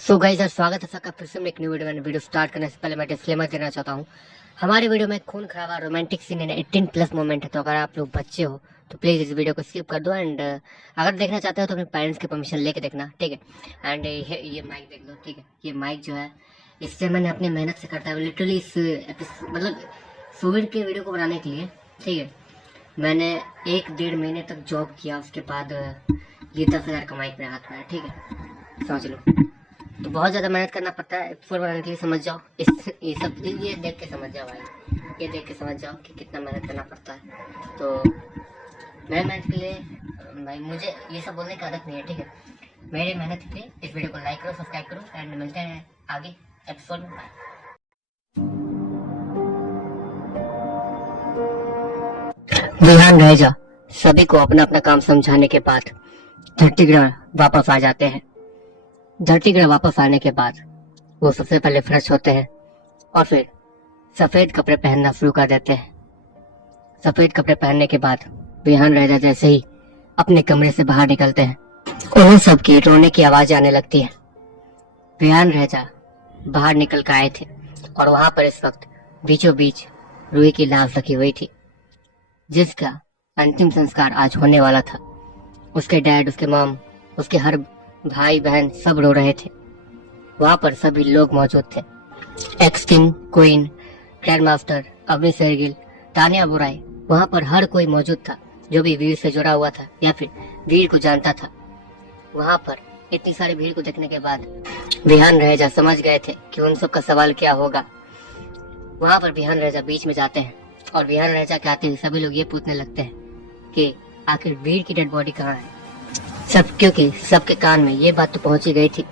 So guys स्वागत है सबका फिर से एक न्यू वीडियो में। वीडियो स्टार्ट करने से पहले मैं डिस्क्लेमर देना चाहता हूँ। हमारे वीडियो में खून खराबा रोमांटिक सीन है 18+ मोमेंट है, तो अगर आप लोग बच्चे हो तो प्लीज़ इस वीडियो को स्किप कर दो। एंड अगर देखना चाहते हो तो अपने पेरेंट्स की परमिशन लेके देखना, ठीक है। एंड ये माइक देख लो, ठीक है। ये माइक जो है इससे मैंने अपनी मेहनत से करता है लिटरली इस मतलब सूर्य के वीडियो को बनाने के लिए, ठीक है। मैंने 1-1.5 महीने तक जॉब किया, उसके बाद ये 10,000 का माइक मेरे हाथ में है, ठीक है। समझ लो, तो बहुत ज़्यादा मेहनत करना पड़ता है एपिसोड बनाने के लिए, समझ जाओ। ये देख के समझ जाओ भाई, ये देख के समझ जाओ कि कितना मेहनत करना पड़ता है। तो मेरे मेहनत के लिए भाई मुझे ये सब बोलने की आदत नहीं है, ठीक है। मेरे मेहनत के लिए इस वीडियो को लाइक करो, सब्सक्राइब करो एंड मिलते हैं आगे एपिसोड में। ध्यान रह जा, सभी को अपना अपना काम समझाने के बाद धरती ग्रह वापस आ जाते हैं। धरती ग्रह वापस आने के बाद वो सबसे पहले फ्रेश होते हैं और फिर सफेद कपड़े पहनना शुरू कर देते हैं। सफेद कपड़े पहनने के बाद विहान राजा जैसे ही अपने कमरे से बाहर निकलते हैं, उन्हें सबकी रोने की आवाज आने लगती है। विहान राजा बाहर निकल कर आए थे और वहां पर इस वक्त बीचों बीच रूही की लाश रखी हुई थी, जिसका अंतिम संस्कार आज होने वाला था। उसके डैड, उसके मॉम, उसके हर भाई बहन सब रो रहे थे। वहां पर सभी लोग मौजूद थे। Ex king, queen, grand master, Avni Shergill, Tania Burai, वहां पर हर कोई मौजूद था जो भी वीर से जुड़ा हुआ था या फिर वीर को जानता था। वहां पर इतनी सारी भीड़ को देखने के बाद विहान रहेजा समझ गए थे कि उन सब का सवाल क्या होगा। वहां पर विहान रहेजा बीच में जाते हैं और विहान रहेजा के आते ही सभी लोग ये पूछने लगते हैं कि आखिर वीर की डेड बॉडी कहाँ है। क्योंकि सबके कान में ये बात तो पहुंची गई थी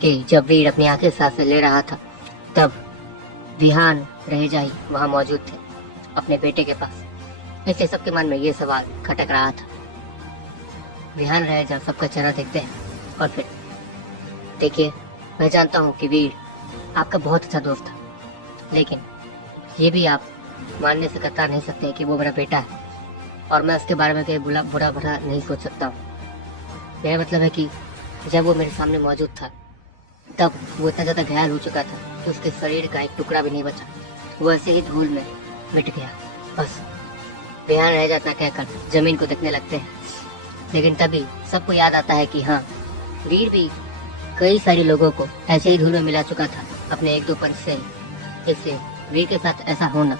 कि जब वीर अपनी आखिरी सांसें ले रहा था तब विहान रहेजा ही वहां मौजूद थे अपने बेटे के पास। इसलिए सबके मन में ये सवाल खटक रहा था। विहान रहेजा सबका चेहरा देखते हैं और फिर देखिए, मैं जानता हूँ कि वीर आपका बहुत अच्छा दोस्त था, लेकिन ये भी आप मानने से कतरा नहीं सकते कि वो मेरा बेटा है और मैं उसके बारे में कोई बुरा भला नहीं सोच सकता हूँ। मेरा मतलब है कि जब वो मेरे सामने मौजूद था तब वो इतना ज़्यादा घायल हो चुका था कि उसके शरीर का एक टुकड़ा भी नहीं बचा, वो ऐसे ही धूल में मिट गया। बस विहान रह जाता कहकर जमीन को देखने लगते हैं, लेकिन तभी सबको याद आता है कि हाँ, वीर भी कई सारे लोगों को ऐसे ही धूल में मिला चुका था अपने 1-2 पंच से ही। इसलिए वीर के साथ ऐसा होना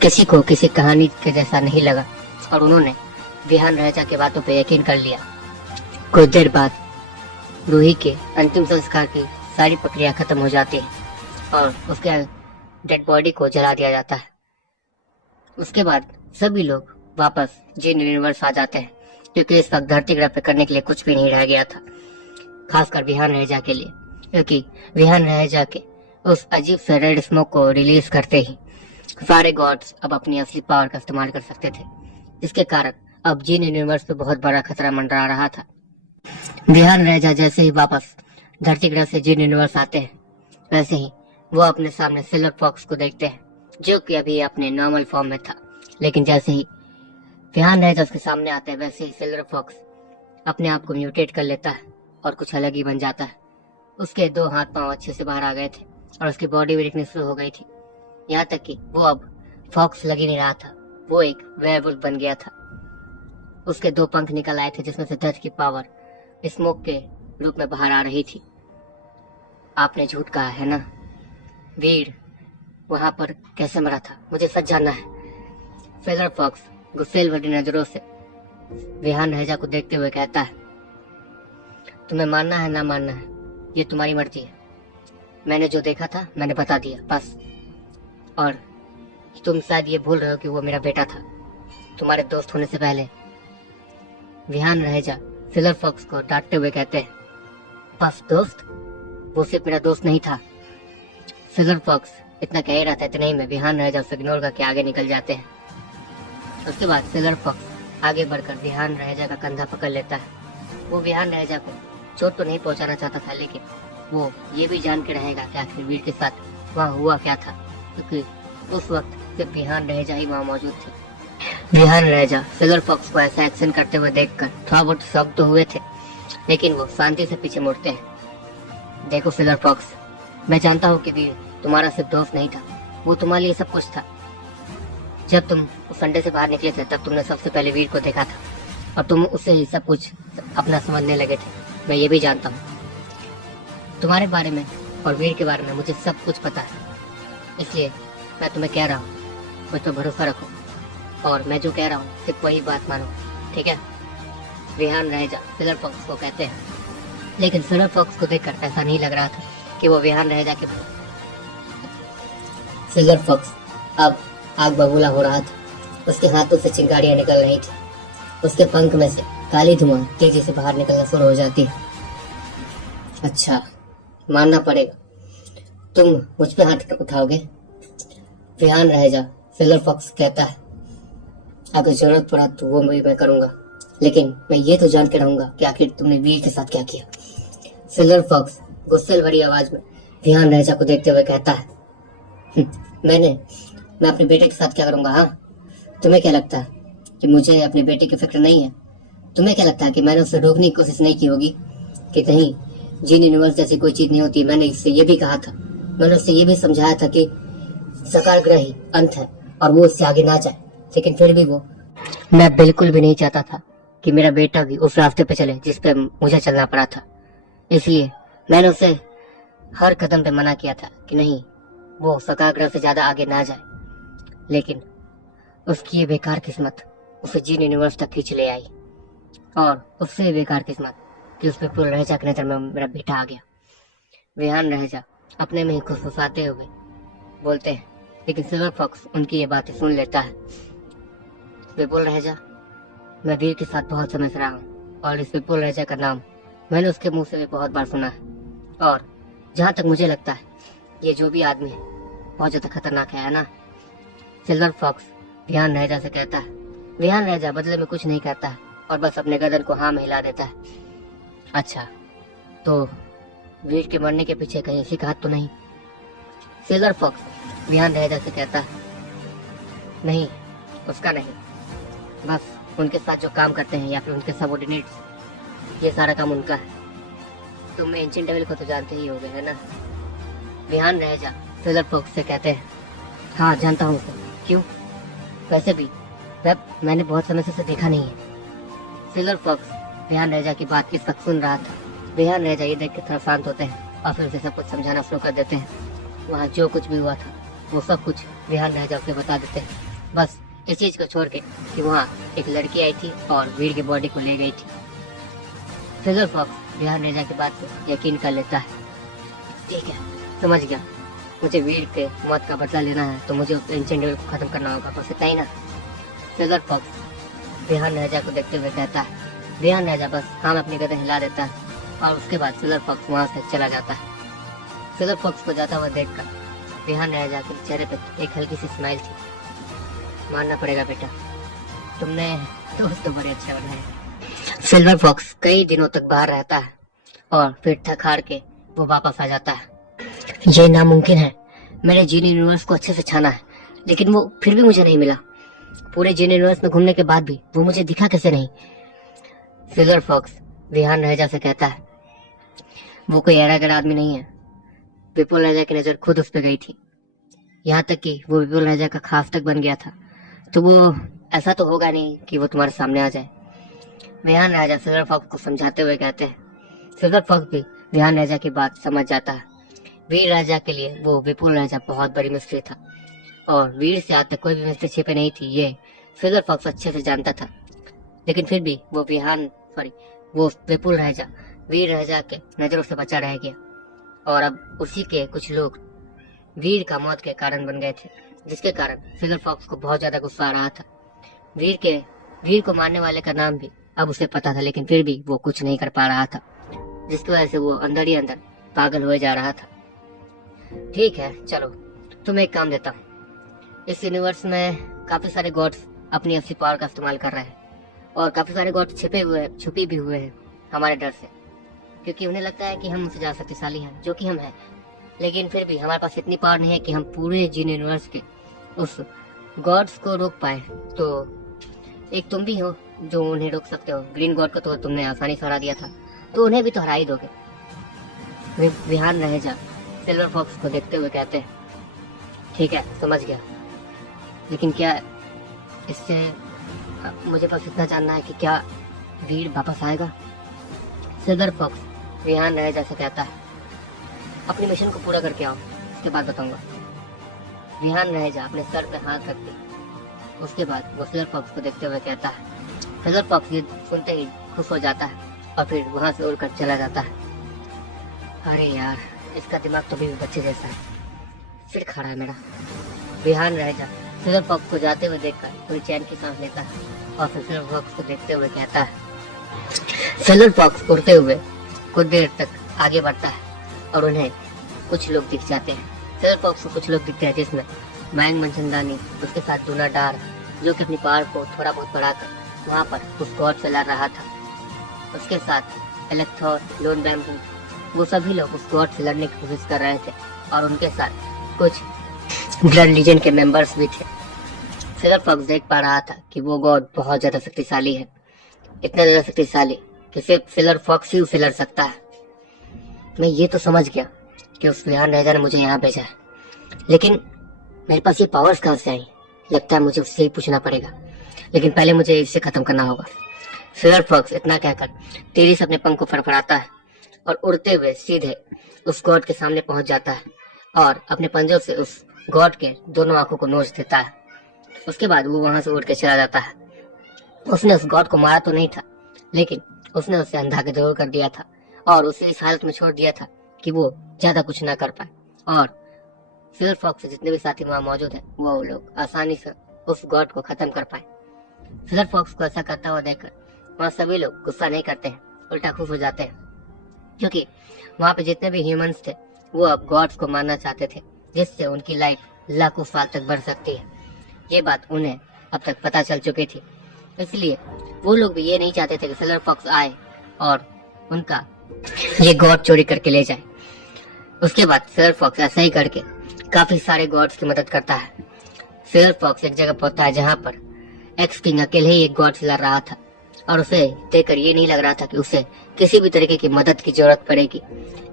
किसी को किसी कहानी के जैसा नहीं लगा और उन्होंने विहान रहेजा की बातों पर यकीन कर लिया। कुछ देर बाद रूही के अंतिम संस्कार की सारी प्रक्रिया खत्म हो जाती है और उसके डेड बॉडी को जला दिया जाता है। उसके बाद सभी लोग वापस जिन यूनिवर्स आ जाते हैं, क्योंकि इस वक्त धरती ग्रह पे करने के लिए कुछ भी नहीं रह गया था, खासकर विहान रहेजा के लिए। क्योंकि विहान रहेजा के उस अजीब से रेड स्मोक को रिलीज करते ही सारे गॉड्स अब अपनी असली पावर का इस्तेमाल कर सकते थे, जिसके कारण अब जिन यूनिवर्स पे बहुत बड़ा खतरा मंडरा रहा था। विहान रहेजा जैसे ही वापस धरती ग्रह से जिन यूनिवर्स आते हैं, वैसे ही वो अपने सामने सिल्वर फॉक्स को देखते हैं, जो कि अभी अपने नॉर्मल फॉर्म में था। लेकिन जैसे ही विहान रहेजा उसके सामने आता है, वैसे ही सिल्वर फॉक्स अपने आप को म्यूटेट कर लेता है और कुछ अलग ही बन जाता है। उसके 2 हाथ पांव अच्छे से बाहर आ गए थे और उसकी बॉडी भी दिखनी शुरू हो गई थी। यहाँ तक कि वो अब फॉक्स लग ही नहीं रहा था, वो एक वेयरवुल्फ बन गया था। उसके 2 पंख निकल आए थे, जिसमें से डेथ की पावर स्मोक के रूप में बाहर आ रही थी। आपने झूठ कहा है ना, वीर वहां पर कैसे मरा था, मुझे सच जानना है। सिल्वर फॉक्स गुस्सेल भरी नजरों से विहान रहेजा को देखते हुए कहता है, तुम्हें मानना है ना मानना है ये तुम्हारी मर्जी है। मैंने जो देखा था मैंने बता दिया बस। और तुम शायद ये भूल रहे हो कि वो मेरा बेटा था तुम्हारे दोस्त होने से पहले। विहान रहेजा सिल्वर फॉक्स को डांटते हुए कहते हैं, बस दोस्त? वो सिर्फ मेरा दोस्त नहीं था। सिल्वर फॉक्स इतना कह रहा था, इतना ही में विहान रहेजा उसे इग्नोर करके आगे निकल जाते हैं। उसके बाद सिल्वर फॉक्स आगे बढ़कर विहान रहेजा का कंधा पकड़ लेता है। वो विहान रहेजा को चोट तो नहीं पहुंचाना चाहता था, लेकिन वो ये भी जान के रहेगा कि आखिर वीर के साथ वहाँ हुआ क्या था, क्योंकि उस वक्त सिर्फ विहान रहेजा ही वहाँ मौजूद थी। विहान रहेजा सिल्वर फॉक्स को ऐसा एक्शन करते हुए देखकर थोड़ा बहुत शॉक तो हुए थे, लेकिन वो शांति से पीछे मुड़ते हैं। देखो सिल्वर फॉक्स, मैं जानता हूँ कि वीर तुम्हारा सिर्फ दोस्त नहीं था, वो तुम्हारे लिए सब कुछ था। जब तुम उस अंडे से बाहर निकले थे तब तुमने सबसे पहले वीर को देखा था और तुम उससे ही सब कुछ अपना समझने लगे थे। मैं ये भी जानता हूँ तुम्हारे बारे में और वीर के बारे में मुझे सब कुछ पता है, इसलिए मैं तुम्हें कह रहा हूँ मुझ पर भरोसा रखो और मैं जो कह रहा हूँ सिर्फ वही बात मानो, ठीक है? विहान रहेजा सिल्वर फॉक्स को कहते हैं, लेकिन सिल्वर फॉक्स को देखकर ऐसा नहीं लग रहा था कि वो विहान रहेजा के। सिल्वर फॉक्स अब आग बबूला हो रहा था, उसके हाथों से चिंगारियां निकल रही थी, उसके पंख में से काली धुआं तेजी से बाहर निकलना शुरू हो जाती है। अच्छा, मानना पड़ेगा, तुम मुझ पे हाथ उठाओगे? विहान रहेजा सिल्वर फॉक्स कहता है, अगर जरूरत पड़ा तो वो मैं करूंगा, लेकिन मैं ये तो जान के रहूंगा कि आखिर तुमने वीर के साथ क्या किया। सिल्वर फॉक्स गुस्से भरी आवाज में विहान रहेजा को देखते हुए कहता है, मैं अपने बेटे के साथ क्या करूंगा? हाँ, तुम्हें क्या लगता है कि मुझे अपने बेटे की फिक्र नहीं है? तुम्हें क्या लगता है कि मैंने उसे रोकने की कोशिश नहीं की होगी कि नहीं, जीन यूनिवर्स जैसी कोई चीज नहीं होती? मैंने इससे ये भी कहा था, मैंने उससे ये भी समझाया था कि साकार ग्रह ही अंत है और वो उससे आगे ना जाए, लेकिन फिर भी वो, मैं बिल्कुल भी नहीं चाहता था कि मेरा बेटा भी उस रास्ते पे चले जिस पे मुझे चलना पड़ा था। इसलिए मैंने उसे हर कदम पे मना किया था कि नहीं, वो साकार ग्रह से ज्यादा आगे ना जाए, लेकिन उसकी ये बेकार किस्मत उसे जीन यूनिवर्स तक खींच ले आई और उससे बेकार किस्मत कि उस पे पूरा रहेजा की नजर में मेरा बेटा आ गया। विहान रहेजा अपने में ही खुशफुसाते हुए बोलते हैं, लेकिन सिल्वर फॉक्स उनकी ये बातें सुन लेता है। विपुल रहेजा, मैं वीर के साथ बहुत समय से रहा हूँ और इस विपुल रहेजा का नाम मैंने उसके मुंह से भी बहुत बार सुना है, और जहाँ तक मुझे लगता है ये जो भी आदमी है बहुत ज्यादा खतरनाक है ना? सिल्वर फॉक्स विहान रहेजा से कहता है। विहान रहेजा बदले में कुछ नहीं कहता है और बस अपने गर्दन को हाँ में हिला देता है। अच्छा, तो वीर के मरने के पीछे कहीं ऐसी हाथ तो नहीं? सिल्वर फॉक्स विहान रहेजा से कहता है, नहीं, उसका नहीं, बस उनके साथ जो काम करते हैं या फिर उनके सबऑर्डिनेट्स, ये सारा काम उनका है। तुम एंशिएंट डेविल को तो जानते ही होगे, है ना? विहान रहेजा सिल्वर फॉक्स से कहते हैं, हाँ जानता हूँ उसे। क्यों? वैसे भी मैंने बहुत समय से उसे देखा नहीं है। सिल्वर फॉक्स विहान रहेजा की बात इस वक्त सुन रहा था। विहान रहेजा ये देख के थोड़ा शांत होते हैं और फिर उसे सब कुछ समझाना शुरू कर देते हैं। वहाँ जो कुछ भी हुआ था वो सब कुछ विहान रहेजा उसे बता देते हैं, बस इस चीज को छोड़ के कि वहाँ एक लड़की आई थी और वीर की बॉडी को ले गई थी। सिल्वर फॉक्स विहान रहेजा की बात पे यकीन कर लेता है। ठीक है, समझ गया, मुझे वीर के मौत का बदला लेना है तो मुझे एंशिएंट डेविल को खत्म करना होगा, बस इतना ही ना? सिल्वर फॉक्स विहान रहेजा को देखते हुए कहता है। विहान रहेजा बस हाँ में अपनी गर्दन हिला देता है और उसके बाद सिल्वर फॉक्स वहाँ से चला जाता है। सिल्वर फॉक्स को जाता हुआ देखकर विहान रहेजा के चेहरे पे एक हल्की सी स्माइल थी। मानना पड़ेगा बेटा, तुमने दोस्त तो बड़े अच्छे बनाए। सिल्वर फॉक्स कई दिनों तक बाहर रहता है और फिर थक हार के वो वापस आ जाता है। ये नामुमकिन है, मैंने जीन यूनिवर्स को अच्छे से छाना है लेकिन वो फिर भी मुझे नहीं मिला। पूरे जीन यूनिवर्स में घूमने के बाद भी वो मुझे दिखा कैसे नहीं? सिल्वर फॉक्स विहान रहेजा से कहता है, वो कोई ऐरा आदमी नहीं है। विपुल राजा की नजर खुद उस पर गई थी, यहाँ तक कि वो विपुल राजा का खास तक बन गया था, तो वो ऐसा तो होगा नहीं कि वो तुम्हारे सामने आ जाए। विहान राजा सिल्वर फॉक्स को समझाते हुए कहते हैं। सिल्वर फॉक्स भी विहान राजा की बात समझ जाता है। वीर राजा के लिए वो विपुल राजा बहुत बड़ी मिस्ट्री था और वीर से आज तक कोई भी मिस्ट्री छिपे नहीं थी, ये सिल्वर फॉक्स अच्छे से जानता था। लेकिन फिर भी वो विपुल राजा वीर राजा के नजरों से बचा रह गया और अब उसी के कुछ लोग वीर का मौत के कारण बन गए थे, जिसके कारण सिल्वर फॉक्स को बहुत ज्यादा गुस्सा आ रहा था। वीर को मारने वाले का नाम भी अब उसे पता था, लेकिन फिर भी वो कुछ नहीं कर पा रहा था, जिसकी वजह से वो अंदर ही अंदर पागल हुए जा रहा था। ठीक है, चलो तुम्हें एक काम देता हूँ। इस यूनिवर्स में काफी सारे गॉड्स अपनी असली पावर का इस्तेमाल कर रहे हैं और काफी सारे गॉड्स छुपे भी हुए हैं हमारे डर से, क्योंकि उन्हें लगता है कि हम उनसे ज्यादा शक्तिशाली हैं, जो कि हम हैं। लेकिन फिर भी हमारे पास इतनी पावर नहीं है कि हम पूरे जीन यूनिवर्स के उस गॉड्स को रोक पाए। तो एक तुम भी हो जो उन्हें रोक सकते हो। ग्रीन गॉड को तो तुमने आसानी से हरा दिया था, तो उन्हें भी तो हरा ही दोगे। विहान रह जा सिल्वर फॉक्स को देखते हुए कहते हैं, ठीक है समझ गया, लेकिन क्या इससे मुझे बस इतना जानना है कि क्या वीर वापस आएगा। सिल्वर फॉक्स विहान रह जा से कहता है, अपनी मिशन को पूरा करके आओ, उसके बाद बताऊंगा। विहान रह जा अपने सर पे हाथ रखते, उसके बाद वो सिल्वर फॉक्स को देखते हुए कहता है। सिल्वर फॉक्स ये सुनते ही खुश हो जाता है और फिर वहां से उड़कर चला जाता है। अरे यार, इसका दिमाग तो भी बच्चे जैसा है, फिर खड़ा है मेरा। विहान रह जा सिल्वर फॉक्स को जाते हुए देखकर थोड़ी चैन की सांस लेता है और फिर सिल्वर फॉक्स को देखते हुए कहता है। सिल्वर फॉक्स उड़ते हुए कुछ देर तक आगे बढ़ता है और उन्हें कुछ लोग दिख जाते हैं। सिल्वर फॉक्स को कुछ लोग दिखते हैं, जिसमें मैंग मनचंदानी, उसके साथ दूना डार, जो कि अपनी पावर को थोड़ा बहुत बढ़ाकर वहाँ पर उस गॉड से लड़ रहा था। उसके साथ इलेक्ट्रॉन, लोन बैम्बू, वो सभी लोग उस गॉड से लड़ने की कोशिश कर रहे थे और उनके साथ कुछ ब्लड लीजन के मेंबर्स भी थे। सिल्वर फॉक्स देख पा रहा था कि वो गॉड बहुत ज्यादा शक्तिशाली है, इतना ज्यादा शक्तिशाली कि सिर्फ सिल्वर फॉक्स ही उसे लड़ सकता है। मैं ये तो समझ गया कि उस विहान राजा ने मुझे यहाँ भेजा है, लेकिन मेरे पास ये पावर्स कहाँ से आई? लगता है मुझे उससे ही पूछना पड़ेगा, लेकिन पहले मुझे इसे खत्म करना होगा। सिल्वर फॉक्स इतना कहकर तेजी से अपने पंख को फड़फड़ाता है और उड़ते हुए सीधे उस गॉड के सामने पहुंच जाता है और अपने पंजों से उस गॉड के दोनों आंखों को नोच देता है। उसके बाद वो वहां से उड़ के चला जाता है। उसने उस गॉड को मारा तो नहीं था, लेकिन उसने उसे अंधा के जरूर कर दिया था और उसे इस हालत में छोड़ दिया था कि वो ज्यादा कुछ ना कर पाए और सिल्वर फॉक्स जितने भी साथी वहाँ मौजूद हैं वो लोग आसानी से उस गॉड को खत्म कर पाए। सिल्वर फॉक्स को ऐसा करता हुआ देखकर वहाँ सभी लोग गुस्सा नहीं करते हैं, उल्टा खुश हो जाते हैं, क्योंकि वहाँ पे जितने भी ह्यूमंस थे वो अब गॉड्स को मानना चाहते थे, जिससे उनकी लाइफ लाखों साल तक बढ़ सकती है। ये बात उन्हें अब तक पता चल चुकी थी, इसलिए वो लोग भी ये नहीं चाहते थे कि सिल्वर फॉक्स आए और उनका ये गॉड चोरी करके ले जाए। उसके बाद सिल्वर फॉक्स ऐसा ही करके काफी सारे गॉड्स की मदद करता है। सिल्वर फॉक्स एक जगह पहुंचता है जहाँ पर एक्स किंग अकेले ही एक गॉड से लड़ रहा था और उसे देखकर ये नहीं लग रहा था कि उसे किसी भी तरीके की मदद की जरूरत पड़ेगी।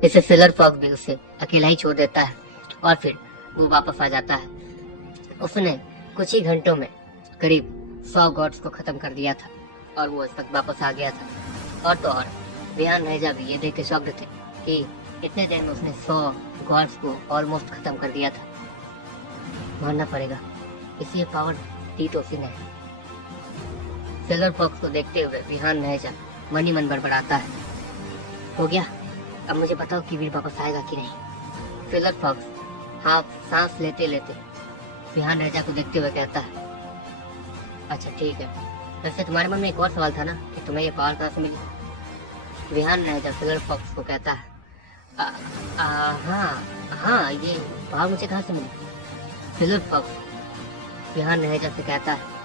इससे सिल्वर फॉक्स भी उसे अकेला ही छोड़ देता है और फिर वो वापस आ जाता है। उसने कुछ ही घंटों में करीब 100 गॉड्स को खत्म कर दिया था और वो इस वक्त वापस आ गया था। और तो और विहान राजा भी ये देख के शॉक्ड थे कि इतने देर में उसने 100 गॉड्स को ऑलमोस्ट खत्म कर दिया था। मानना पड़ेगा, इसलिए पावर दी तो उसी ने है। सिल्वर फॉक्स को देखते हुए विहान राजा मन ही मन बड़बड़ाता है। हो गया, अब मुझे बताओ कि वीर वापस आएगा कि नहीं। सिल्वर फॉक्स हाफ सांस लेते लेते विहान राजा को देखते हुए कहता है, अच्छा ठीक है, वैसे तुम्हारे मन में एक और सवाल था ना कि तुम्हें ये पावर कहाँ से मिली। विहान राजा सिल्वर फॉक्स को कहता है, हाँ ये पावर मुझे कहाँ से मिली। सिल्वर फॉक्स विहान राजा से कहता है,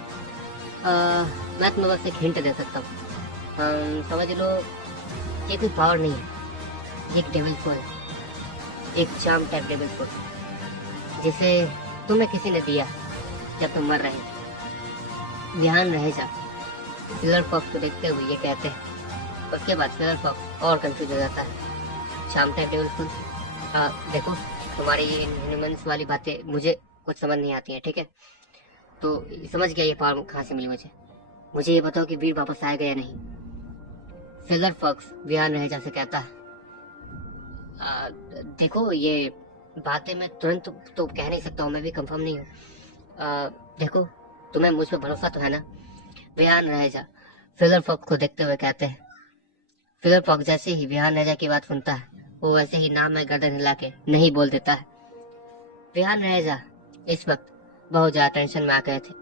मैं तुम्हें बस एक हिंट दे सकता हूँ, समझ लो ये कोई पावर नहीं है, ये एक डेविल फुल है, एक चार्म टाइप डेविल फुल, जिसे तुम्हें किसी ने दिया जब तुम मर रहे थे। विहान रह जा सिल्वर फॉक्स को देखते हुए ये कहते हैं। उसके बाद सिल्वर फॉक्स और कंफ्यूज हो जाता है। चार्म टाइप डेविल फुल, देखो तुम्हारी ये ह्यूमंस वाली बातें मुझे कुछ समझ नहीं आती है, ठीक है, तो समझ गया ये पावर कहाँ से मिली मुझे ये बताओ कि वीर वापस आएगा या नहीं। सिल्वर फॉक्स विहान रह जा से कहता है, देखो ये बातें मैं तुरंत तो कह नहीं सकता हूँ, मैं भी कंफर्म नहीं हूँ। देखो तुम्हें मुझ पर भरोसा तो है ना। विहान रह जा सिल्वर फॉक्स को देखते हुए कहते हैं। सिल्वर फॉक्स जैसे ही विहान रह जा की बात सुनता है वो वैसे ही नाम में गर्दन हिला के नहीं बोल देता है। विहान रह जा इस वक्त बहुत ज्यादा टेंशन में आ गए थे।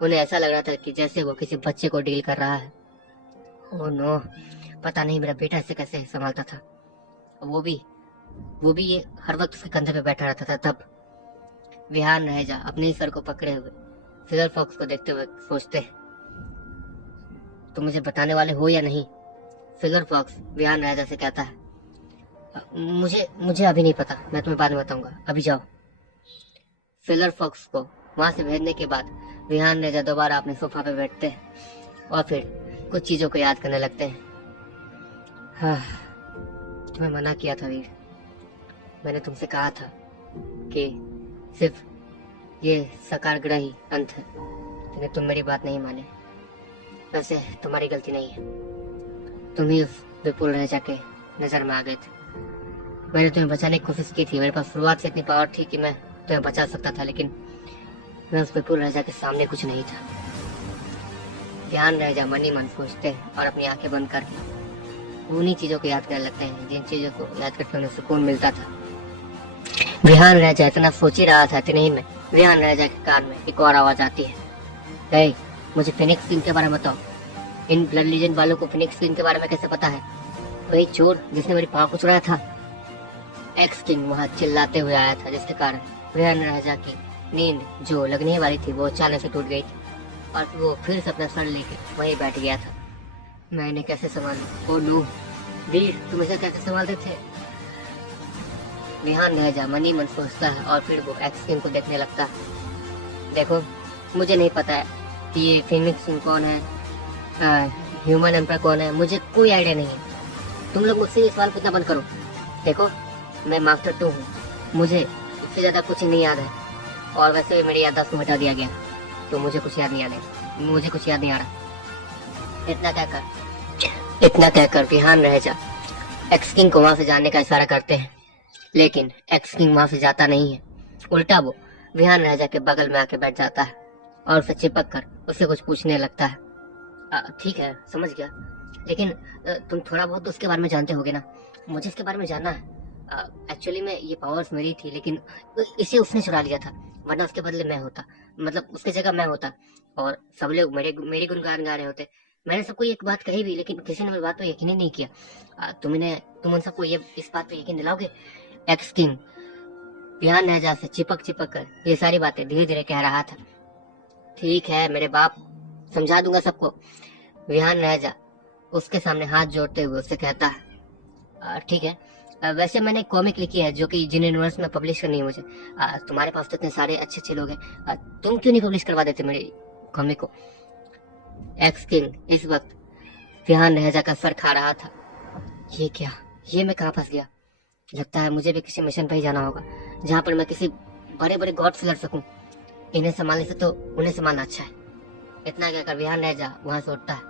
उन्हें ऐसा लग रहा था कि जैसे वो किसी बच्चे को डील कर रहा है। ओह नो, पता नहीं मेरा बेटा इसे कैसे संभालता था। वो भी ये हर वक्त उसके कंधे पे बैठा रहता था। तब विहान रह जा अपने सर को पकड़े हुए सिल्वर फॉक्स को देखते हुए सोचते, तुम मुझे बताने वाले हो या नहीं। सिल्वर फॉक्स विहान रह जा से कहता है, मुझे अभी नहीं पता, मैं तुम्हें बाद में बताऊंगा, अभी जाओ। सिल्वर फॉक्स को वहां से भेजने के बाद विहान रह जा दोबारा अपने सोफा पे बैठते हैं और फिर कुछ चीजों को याद करने लगते हैं। हाँ, तुम्हें मना किया था वीर, मैंने तुमसे कहा था कि सिर्फ ये साकार ग्रह ही अंत है, लेकिन तुम मेरी बात नहीं माने। वैसे तुम्हारी गलती नहीं है, तुम ही उस विपुल राजा के नजर में आ गए थे। मैंने तुम्हें बचाने की कोशिश की थी, मेरे पास शुरुआत से इतनी पावर थी कि मैं तुम्हें बचा सकता था, लेकिन मैं उस विपुल राजा के सामने कुछ नहीं था। ध्यान रह जा मन ही मन सोचते हैं और अपनी आंखें बंद करके उन्हीं चीजों को याद करने लगते हैं जिन चीजों को याद करके उन्हें सुकून मिलता था। विहान रह जा इतना सोच ही रहा था, इतने ही में विहान रह जा के कान में एक और आवाज आती है। हे, मुझे फिनिक्स किंग के बारे में बताओ। इन ब्लड लीजेंड वालों को फिनिक्स किंग के बारे में कैसे पता है? वही चोर जिसने मेरी पाँव को चुराया था। एक्स किंग वहाँ चिल्लाते हुए आया था, जिसके कारण विहान राजा की नींद जो लगने वाली थी वो अचानक से टूट गई थी और वो फिर से अपना सर लेके वहीं बैठ गया था। मैंने कैसे संभाला? ओ नो वीर, तुम ऐसा कैसे संभालते थे? विहान राजा मन ही मन सोचता है और फिर वो एक्स किंग को देखने लगता है। देखो, मुझे नहीं पता है कि ये फिनिक्स किंग कौन है, ह्यूमन एम्पायर कौन है, मुझे कोई आइडिया नहीं है। तुम लोग मुझसे ये सवाल पूछना बंद करो। देखो, मैं मास्टर 2 हूँ, मुझे इससे ज्यादा कुछ नहीं याद है, और वैसे मेरी याददाश्त को मिटा दिया गया, तो मुझे कुछ याद नहीं आ रहा, मुझे कुछ याद नहीं आ रहा। इतना कहकर विहान रह जा एक्स किंग को वहां से जाने का इशारा करते हैं, लेकिन एक्स किंग वहां से जाता नहीं है। उल्टा वो विहान राजा के बगल में आके बैठ जाता है और उसे चिपक कर उससे कुछ पूछने लगता है। ठीक है, समझ गया, लेकिन तुम थोड़ा बहुत तो उसके बारे में जानते होगे ना? मुझे इसके बारे में जानना है। एक्चुअली में ये पावर्स मेरी थी, लेकिन इसे उसने चुरा लिया था, वरना उसके बदले मैं होता, मतलब उसके जगह मैं होता और सब लोग मेरी गुणगान गा रहे होते। मैंने सबको एक बात कही भी, लेकिन किसी ने मेरी बात पर यकीन ही नहीं किया। तुम उन सबको ये इस बात पे यकीन दिलाओगे? एक्स किंग विहान राजा से चिपक कर ये सारी बातें धीरे धीरे कह रहा था। ठीक है मेरे बाप, समझा दूंगा सबको। विहान राजा उसके सामने हाथ जोड़ते हुए उससे कहता है, ठीक है, वैसे मैंने कॉमिक लिखी है जो कि जिन यूनिवर्स में पब्लिश करनी है मुझे। तुम्हारे पास तो इतने सारे अच्छे अच्छे लोग हैं, तुम क्यों नहीं पब्लिश करवा देते मेरी कॉमिक को? एक्स किंग इस वक्त विहान राजा का सर खा रहा था। ये क्या, ये मैं कहाँ फंस गया? लगता है मुझे भी किसी मिशन पर ही जाना होगा जहाँ पर मैं किसी बड़े बड़े गॉड से लड़ सकूं। इन्हें संभालने से तो उन्हें संभालना अच्छा है। इतना कहकर विहान राजा वहाँ से उठता है।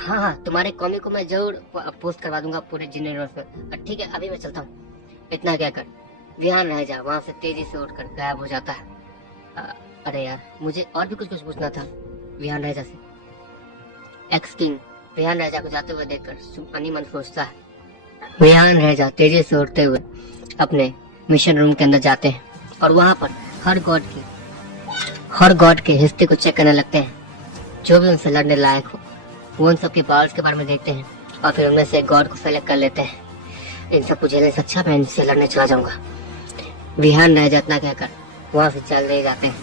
हाँ, तुम्हारे कॉमिक को मैं जरूर पोस्ट करवा दूंगा पूरे जिन यूनिवर्स में। ठीक है, अभी मैं चलता हूँ। इतना कहकर विहान राजा वहाँ से तेजी से उठकर गायब हो जाता है। अरे यार, मुझे और भी कुछ पूछना था विहान राजा से। एक्स किंग विहान राजा को जाते हुए देखकर मन ही मन सोचता है। विहान राजा तेजी से उठते हुए अपने मिशन रूम के अंदर जाते हैं और वहाँ पर हर गॉड के हिस्से को चेक करने लगते हैं, जो भी उनसे लड़ने लायक हो। वो उन सबके पावर्स के बारे में देखते हैं और फिर उनमें से गॉड को सेलेक्ट कर लेते हैं। इन सबको झेलने से अच्छा मैं इनसे लड़ने चला जाऊंगा। विहान राजा इतना कहकर वहाँ से चल रहे जाते हैं।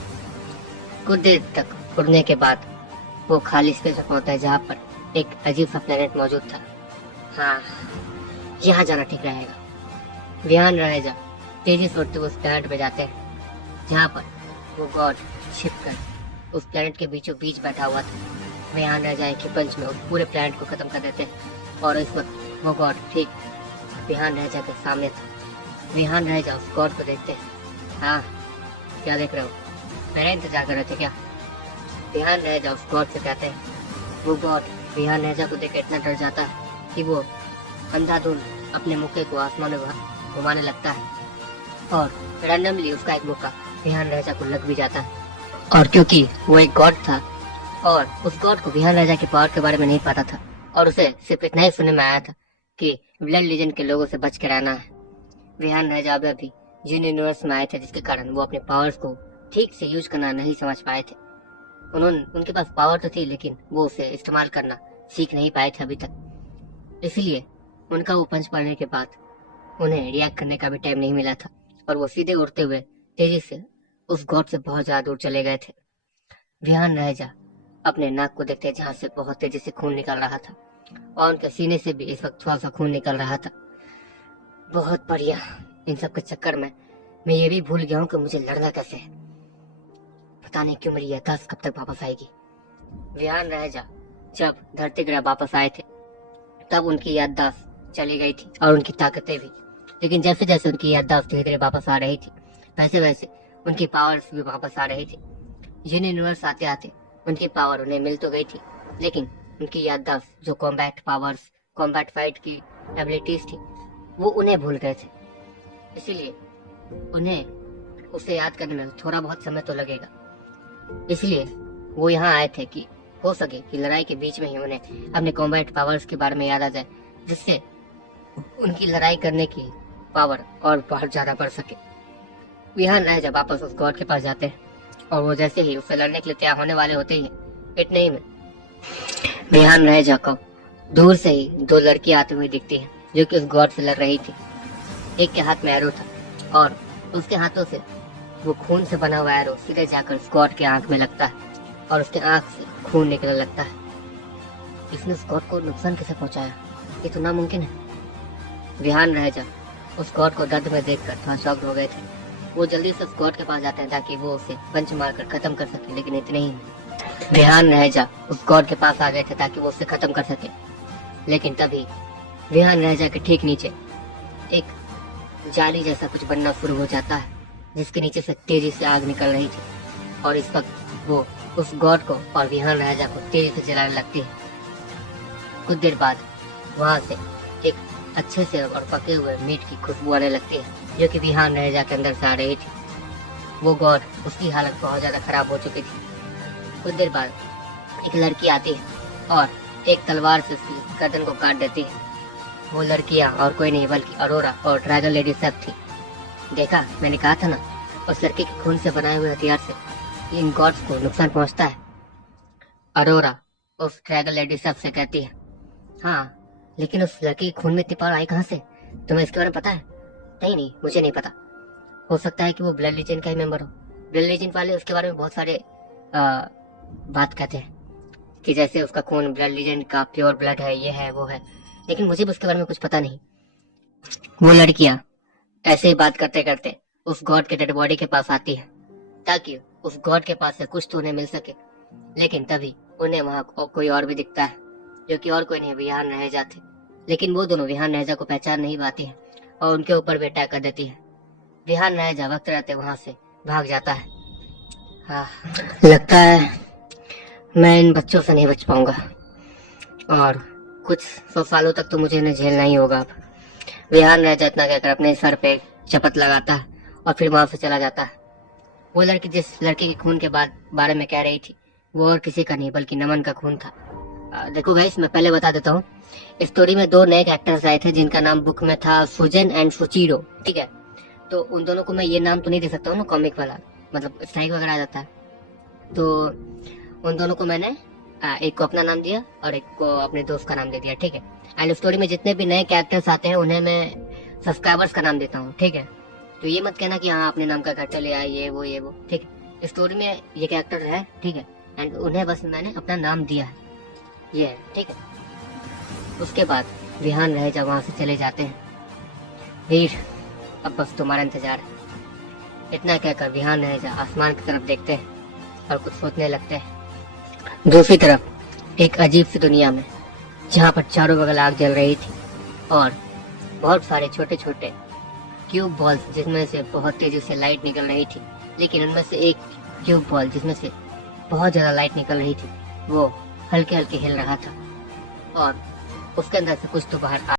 कुछ देर तक उड़ने के बाद वो खाली स्पेस में पहुंचता है जहाँ पर एक अजीब सा प्लेनेट मौजूद था। हाँ, यहाँ जाना ठीक रहेगा। विहान राजा तेजी से उड़ते हुए उस प्लेनेट पे जाते हैं जहाँ पर वो गॉड छिपकर उस प्लेनेट के बीचों बीच बैठा हुआ था। विहान राजा एक ही पंच में उस पूरे प्लेनेट को खत्म कर देते हैं और इस वक्त वो गॉड ठीक विहान राजा के सामने था। विहान राजा उस गॉड को देखते हैं। हाँ, क्या देख रहे हो? मेरा इंतजार कर रहे थे क्या? विहान राजा उस गॉड से कहते हैं। वो गॉड विहान राजा को देख इतना डर जाता है कि वो अंधाधुंध अपने मुक्के को आसमान में घुमाने लगता है और रैंडमली उसका एक मुक्का विहान राजा को लग भी जाता है। और क्योंकि वो एक गॉड था और उस गॉड को विहान राजा के पावर के बारे में नहीं पता था और उसे सिर्फ इतना ही सुनने में आया था कि ब्लड लीजेंड के लोगों से बच के रहना है। विहान राजा अभी जिन यूनिवर्स में आए थे, जिसके कारण वो अपने पावर्स को ठीक से यूज करना नहीं समझ पाए थे। उनके पास पावर तो थी, लेकिन वो उसे इस्तेमाल करना सीख नहीं पाए थे अभी तक। इसलिए उनका वो पंच पड़ने के बाद उन्हें रिएक्ट करने का भी टाइम नहीं मिला था और वो सीधे उड़ते हुए तेजी से उस गॉड से बहुत ज्यादा दूर चले गए थे। विहान राजा अपने नाक को देखते जहाँ से बहुत तेजी से खून निकल रहा था और उनके सीने से भी इस वक्त थोड़ा सा खून निकल रहा था। बहुत बढ़िया, इन सब के चक्कर में मैं ये भी भूल गया हूँ कि मुझे लड़ना कैसे है। पता नहीं क्यों मेरी याददाश्त कब तक वापस आएगी। विहान राजा जब धरती ग्रह वापस आए थे तब उनकी याददाश्त चली गई थी और उनकी ताकतें भी। लेकिन जैसे जैसे उनकी याददाश्त धीरे धीरे वापस आ रही थी, वैसे वैसे उनकी पावर्स भी वापस आ रही थी। यूनिवर्स आते आते उनकी पावर उन्हें मिल तो गई थी, लेकिन उनकी याददाश्त, जो कॉम्बैट पावर्स, कॉम्बैट फाइट की एबिलिटीज थी, वो उन्हें भूल गए थे। इसीलिए उन्हें उसे याद करने में थोड़ा बहुत समय तो लगेगा। इसलिए वो यहाँ आए थे कि हो सके कि लड़ाई के बीच में ही उन्हें अपने कॉम्बैट पावर्स के बारे में याद आ जाए, जिससे उनकी लड़ाई करने की पावर और बहुत ज्यादा बढ़ सके। विहान रह जब वापस उस गॉड के पास जाते हैं और वो जैसे ही उससे लड़ने के लिए तैयार होने वाले होते ही इतने ही में विहान रह जाकर दूर से ही दो लड़कियां आती हुई दिखती हैं, जो कि उस गॉड से लड़ रही थी। एक के हाथ में एरो था और उसके हाथों से वो खून से बना हुआ एरो सीधे जाकर उस गॉड के आंख में लगता है और उसके आंख से खून निकलने लगता है। इसने उस गॉड को नुकसान कैसे पहुंचाया, ये तो नामुमकिन है। विहान रह जा उस गॉड को दर्द में देखकर थोड़ा शॉक्ड हो गए थे। वो जल्दी से उस गॉड के पास जाते हैं ताकि वो उसे पंच मारकर खत्म कर सके, लेकिन इतने ही विहान रह जा उस गॉड के पास आ गए थे ताकि वो उसे खत्म कर सके। लेकिन तभी विहान रह जा के ठीक नीचे एक जाली जैसा कुछ बनना शुरू हो जाता है, जिसके नीचे से तेजी से आग निकल रही थी और इस वक्त वो उस गॉड को और विहान रह जा को तेजी से जलाने लगती है। कुछ देर बाद वहां से एक अच्छे से और पके हुए मीट की खुशबू आने लगती है, जो कि विहान रह जा के अंदर से आ रही थी। वो गॉड, उसकी हालत बहुत ज्यादा खराब हो चुकी थी। कुछ देर बाद एक लड़की आती है और एक तलवार से उसकी गर्दन को काट देती है। वो लड़कियां और कोई नहीं बल्कि अरोरा और ड्रैगन लेडी सब थी। देखा, मैंने कहा था ना, उस लड़की के खून से बनाए हुए हथियार से इन गॉड्स को नुकसान पहुंचता है। अरोरा उस ड्रैगन लेडी सब से कहती है, हाँ, लेकिन उस लड़की के खून में इतनी पावर आई कहाँ से? तुम्हें इसके बारे में पता है? नहीं, मुझे नहीं पता। हो सकता है कि वो ब्लड लीजेंड का ही मेंबर हो। ब्लड लीजेंड वाले उसके बारे में बहुत सारे बात कहते हैं कि जैसे उसका खून ब्लड लीजेंड का प्योर ब्लड है, ये है वो है, लेकिन मुझे भी उसके बारे में कुछ पता नहीं। वो लड़कियां ऐसे ही बात करते करते उस गॉड के डेड बॉडी के पास आती है ताकि उस गॉड के पास से कुछ तो उन्हें मिल सके। लेकिन तभी उन्हें वहाँ कोई और भी दिखता है, जो कि और कोई नहीं विहान रह जाते। लेकिन वो दोनों विहान रह जा को पहचान नहीं पाती है और उनके ऊपर भी अटैक कर देती है। विहान रह जा वक्त रहते वहां से भाग जाता है। हाँ, लगता है मैं इन बच्चों से नहीं बच पाऊंगा और कुछ 100 सालों तक तो मुझे इन्हें झेलना ही होगा। अब विहान रह जा इतना कहकर अपने सर पे चपत लगाता है और फिर वहां से चला जाता है। वो लड़की जिस लड़के के खून के बारे में कह रही थी, वो और किसी का नहीं बल्कि नमन का खून था। देखो गाइस, मैं पहले बता देता हूँ, स्टोरी में 2 नए कैरेक्टर्स आए थे जिनका नाम बुक में था सुजन एंड सुचीरो, ठीक है। तो उन दोनों को मैं ये नाम तो नहीं दे सकता हूँ ना, कॉमिक वाला, मतलब स्ट्राइक वगैरह आ जाता है। तो उन दोनों को मैंने एक को अपना नाम दिया और एक को अपने दोस्त का नाम दे दिया, ठीक है। एंड स्टोरी में जितने भी नए कैरेक्टर्स आते हैं उन्हें मैं सब्सक्राइबर्स का नाम देता हूँ, ठीक है। तो ये मत कहना कि हाँ अपने नाम का कैरेक्टर ले आए, ये वो, ठीक है। स्टोरी में ये कैरेक्टर है, ठीक है, एंड उन्हें बस मैंने अपना नाम दिया है, ये है, ठीक है। उसके बाद विहान रह जा वहां से चले जाते हैं। वीर, अब बस तुम्हारा इंतजार है। इतना कहकर विहान रह जा आसमान की तरफ देखते हैं और कुछ सोचने लगते हैं। दूसरी तरफ एक अजीब सी दुनिया में, जहाँ पर चारों बगल आग जल रही थी और बहुत सारे छोटे छोटे क्यूब बॉल्स जिसमें से बहुत तेजी से लाइट निकल रही थी, लेकिन उनमें से एक क्यूब बॉल जिसमें से बहुत ज्यादा लाइट निकल रही थी, वो हल्के हल्के हिल रहा था और उसके अंदर से कुछ तो बाहर